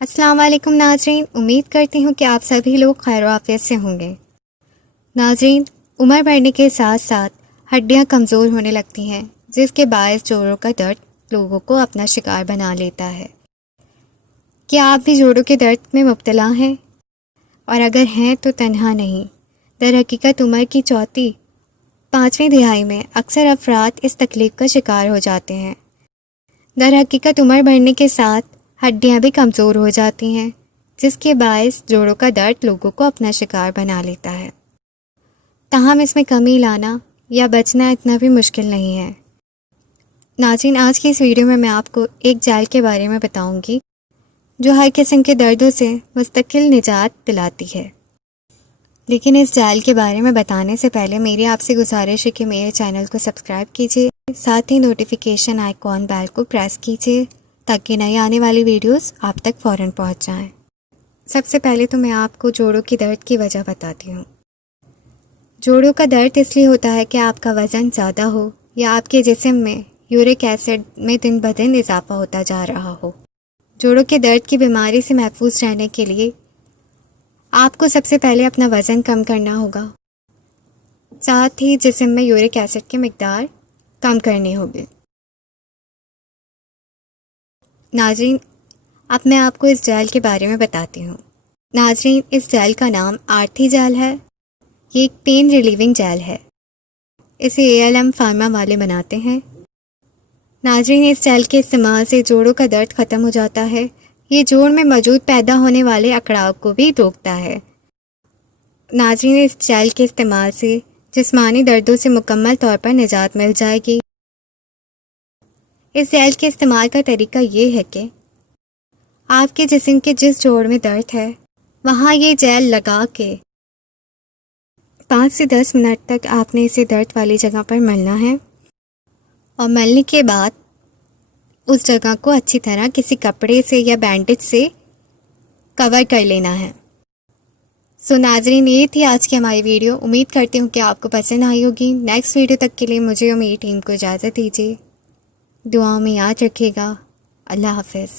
السلام علیکم ناظرین، امید کرتی ہوں کہ آپ سبھی لوگ خیر و عافیت سے ہوں گے۔ ناظرین، عمر بڑھنے کے ساتھ ساتھ ہڈیاں کمزور ہونے لگتی ہیں، جس کے باعث جوڑوں کا درد لوگوں کو اپنا شکار بنا لیتا ہے۔ کیا آپ بھی جوڑوں کے درد میں مبتلا ہیں؟ اور اگر ہیں تو تنہا نہیں۔ در حقیقت عمر کی چوتھی پانچویں دہائی میں اکثر افراد اس تکلیف کا شکار ہو جاتے ہیں۔ در حقیقت عمر بڑھنے کے ساتھ ہڈیاں بھی کمزور ہو جاتی ہیں، جس کے باعث جوڑوں کا درد لوگوں کو اپنا شکار بنا لیتا ہے۔ تاہم اس میں کمی لانا یا بچنا اتنا بھی مشکل نہیں ہے۔ ناظرین، آج کی اس ویڈیو میں آپ کو ایک جیل کے بارے میں بتاؤں گی جو ہر قسم کے دردوں سے مستقل نجات دلاتی ہے۔ لیکن اس جیل کے بارے میں بتانے سے پہلے میری آپ سے گزارش ہے کہ میرے چینل کو سبسکرائب کیجیے، ساتھ ہی نوٹیفیکیشن آئیکن بیل کو پریس کیجیے تاکہ نئی آنے والی ویڈیوز آپ تک فوراً پہنچ جائیں۔ سب سے پہلے تو میں آپ کو جوڑوں کی درد کی وجہ بتاتی ہوں۔ جوڑوں کا درد اس لیے ہوتا ہے کہ آپ کا وزن زیادہ ہو یا آپ کے جسم میں یورک ایسڈ میں دن بدن اضافہ ہوتا جا رہا ہو۔ جوڑوں کے درد کی بیماری سے محفوظ رہنے کے لیے آپ کو سب سے پہلے اپنا وزن کم کرنا ہوگا، ساتھ ہی جسم میں یورک ایسڈ کی مقدار کم کرنی ہوگی۔ ناظرین، اب میں آپ کو اس جیل کے بارے میں بتاتی ہوں۔ ناظرین، اس جیل کا نام آرتھی جیل ہے۔ یہ ایک پین ریلیونگ جیل ہے۔ اسے ALM فارما والے بناتے ہیں۔ ناظرین، اس جیل کے استعمال سے جوڑوں کا درد ختم ہو جاتا ہے۔ یہ جوڑ میں موجود پیدا ہونے والے اکڑاؤ کو بھی روکتا ہے۔ ناظرین، اس جیل کے استعمال سے جسمانی دردوں سے مکمل طور پر نجات مل جائے گی۔ اس جیل کے استعمال کا طریقہ یہ ہے کہ آپ کے جسم کے جس جوڑ میں درد ہے وہاں یہ جیل لگا کے 5 سے 10 منٹ تک آپ نے اسے درد والی جگہ پر ملنا ہے، اور ملنے کے بعد اس جگہ کو اچھی طرح کسی کپڑے سے یا بینڈیج سے کور کر لینا ہے۔ ناظرین، یہ تھی آج کی ہماری ویڈیو۔ امید کرتی ہوں کہ آپ کو پسند آئی ہوگی۔ نیکسٹ ویڈیو تک کے لیے مجھے اور میری ٹیم کو اجازت دیجیے۔ دعاؤں میں یاد رکھیے گا۔ اللہ حافظ۔